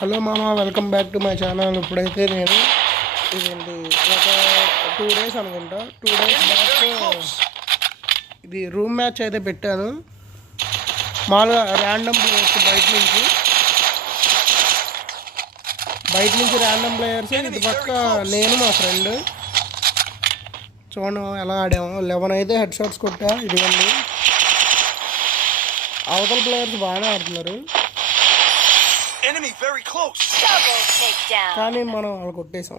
హలో మామ, welcome back to my channel. ఇప్పుడైతే నేను ఇదేంటి ఒక 2 డేస్ అనుకుంటా, 2 డేస్ బ్యాక్ ఇది రూమ్ మ్యాచ్ అయితే పెట్టాను. మామూలుగా ర్యాండమ్ ప్లేయర్స్ బయట నుంచి ర్యాండమ్ ప్లేయర్స్, ఇది పక్క నేను మా ఫ్రెండ్ చూడండి ఎలా ఆడాము. 11 అయితే హెడ్ షాట్స్ కొట్టా. ఇదిగోండి, అవతల ప్లేయర్స్ బాగానే ఆడుతున్నారు కానీ మనం వాళ్ళు కొట్టేసాం.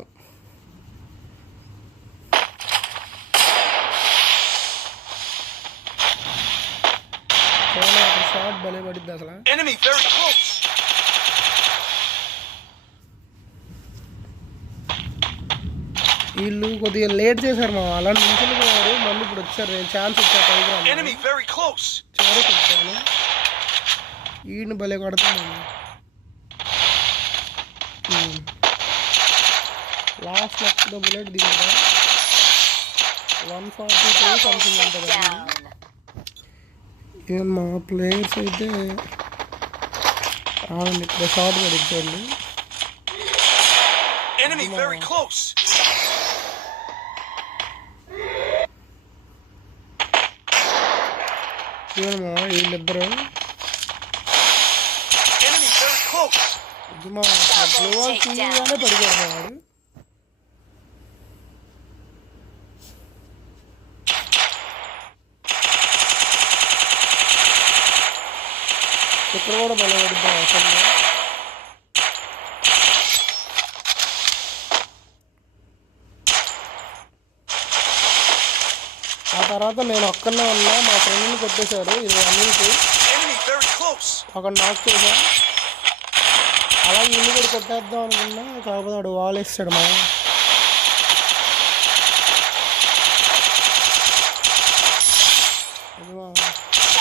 షాట్ భలే పడిద్ది అసలు. వీళ్ళు కొద్దిగా లేట్ చేశారు మా అలా నించుని పోయారు. మళ్ళీ ఇప్పుడు వచ్చారు. నేను ఛాన్స్ ఇచ్చా పైకి చివరి కొట్టాను. ఈయన భలే కొడతాను. లాస్ట్ లెఫ్ట్ బుల్లెట్ దిగుతా 142 సంథింగ్ ఉంటుంది. ఇక మా ప్లేయర్స్ అయితే ఇక్కడ షార్ట్ పడిచ్చండి. చూడమ్మా వీళ్ళిద్దరు గ్లోవాల్ పడిపోయాడు వాడు. ఇక్కడ కూడా బల పడిద్దాం అసలు. ఆ తర్వాత నేను ఒక్కనే ఉన్నా, మా ఫ్రెండ్ని కొట్టేశారు. ఇది అన్నింటి అక్కడ నాక్ చేశా. అలాగే ఇల్లు కూడా కొట్టేద్దాం అనుకున్నా, కాకపోతే వాడు వాల్ వేస్తాడు. మా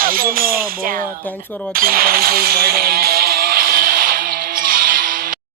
అయితే thanks for watching. Thank you, bye bye.